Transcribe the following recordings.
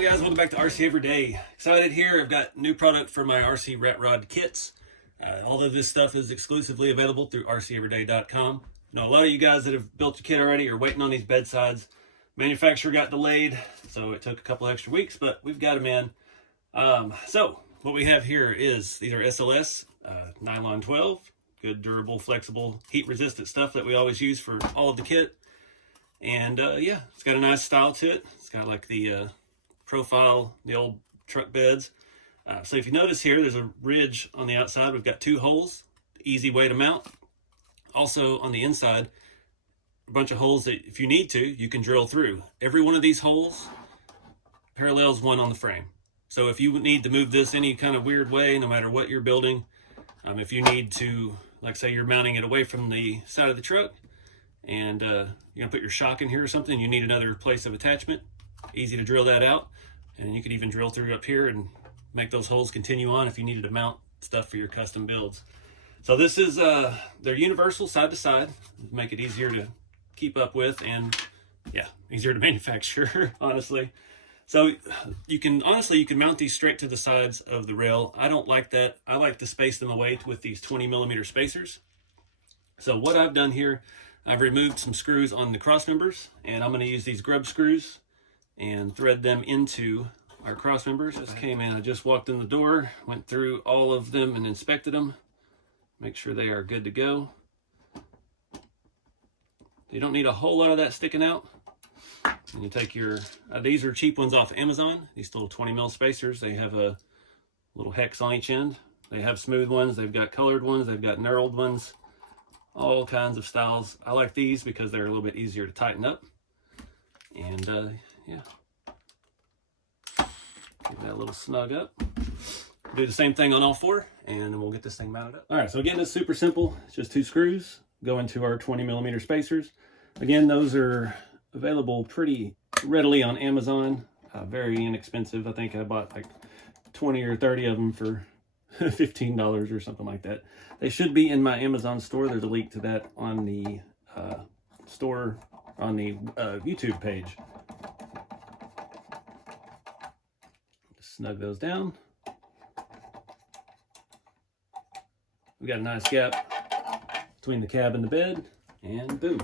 on guys, welcome back to RC Everyday. Excited here, I've got new product for my RC rat rod kits. All of this stuff is exclusively available through RCeveryday.com. I know a lot of you guys that have built your kit already are waiting on these bedsides. Manufacturer got delayed, so it took a couple extra weeks, but we've got them in. So what we have here is, these are SLS nylon 12, good durable, flexible, heat resistant stuff that we always use for all of the kit. And yeah, it's got a nice style to it. It's got like the profile, the old truck beds. So if you notice here, there's a ridge on the outside. We've got 2 holes, easy way to mount. Also on the inside, a bunch of holes that if you need to, you can drill through. Every one of these holes parallels one on the frame. So if you need to move this any kind of weird way, no matter what you're building, if you need to, like say you're mounting it away from the side of the truck, and you're gonna put your shock in here or something, you need another place of attachment, easy to drill that out. And you could even drill through up here and make those holes continue on if you needed to mount stuff for your custom builds. So this is they're universal side to side, make it easier to keep up with, and yeah, easier to manufacture honestly. So you can mount these straight to the sides of the rail. I don't like that. I like to space them away with these 20mm spacers. So what I've done here, I've removed some screws on the cross members, and I'm going to use these grub screws and thread them into our cross members. Just came in, I just walked in the door, went through all of them and inspected them, make sure they are good to go. You don't need a whole lot of that sticking out. And you take your, these are cheap ones off Amazon, these little 20mm spacers. They have a little hex on each end. They have smooth ones, they've got colored ones, they've got knurled ones, all kinds of styles. I like these because they're a little bit easier to tighten up. And yeah, give that a little snug up. Do the same thing on all 4, and then we'll get this thing mounted up. All right, so again, it's super simple. It's just 2 screws go into our 20mm spacers. Again, those are available pretty readily on Amazon, very inexpensive. I think I bought like 20 or 30 of them for $15 or something like that. They should be in my Amazon store. There's a link to that on the store, on the YouTube page. Just snug those down. We got a nice gap between the cab and the bed, and boom.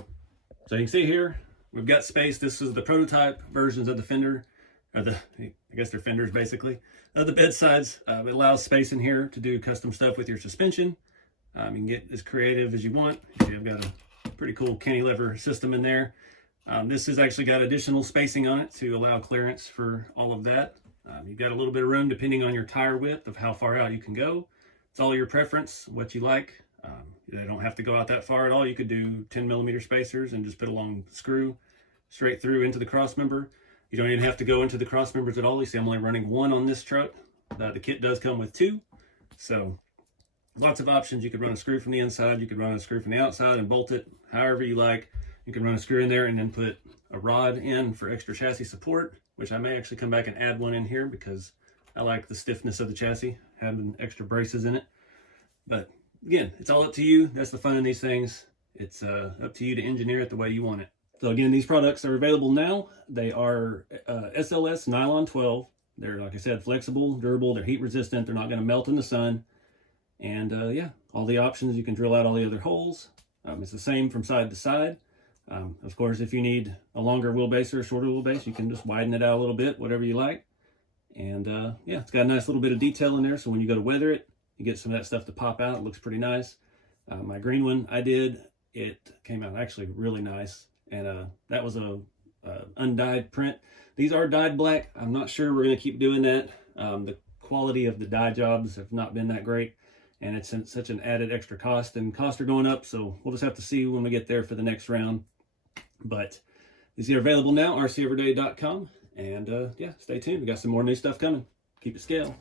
So you can see here, we've got space. This is the prototype versions of the fender, or I guess they're fenders basically, of the bed sides. It allows space in here to do custom stuff with your suspension. You can get as creative as you want. I've got a pretty cool cantilever system in there. This has actually got additional spacing on it to allow clearance for all of that. You've got a little bit of room depending on your tire width of how far out you can go. It's all your preference, what you like. You don't have to go out that far at all. You could do 10mm spacers and just put a long screw straight through into the cross member. You don't even have to go into the cross members at all. You see I'm only running 1 on this truck. The kit does come with 2. So lots of options. You could run a screw from the inside. You could run a screw from the outside and bolt it however you like. You can run a screw in there and then put a rod in for extra chassis support, which I may actually come back and add one in here because I like the stiffness of the chassis, having extra braces in it. But again, it's all up to you. That's the fun in these things. It's up to you to engineer it the way you want it. So again, these products are available now. They are SLS nylon 12. They're, like I said, flexible, durable, they're heat resistant, they're not going to melt in the sun. And yeah, all the options, you can drill out all the other holes. It's the same from side to side. Of course, if you need a longer wheelbase or a shorter wheelbase, you can just widen it out a little bit, whatever you like. And yeah, it's got a nice little bit of detail in there, so when you go to weather it, you get some of that stuff to pop out. It looks pretty nice. My green one I did, it came out actually really nice. And that was a undyed print. These are dyed black. I'm not sure we're going to keep doing that. The quality of the dye jobs have not been that great, and it's such an added extra cost, and costs are going up, so we'll just have to see when we get there for the next round. But these are available now, RCeveryday.com, and yeah, stay tuned. We got some more new stuff coming. Keep it scale.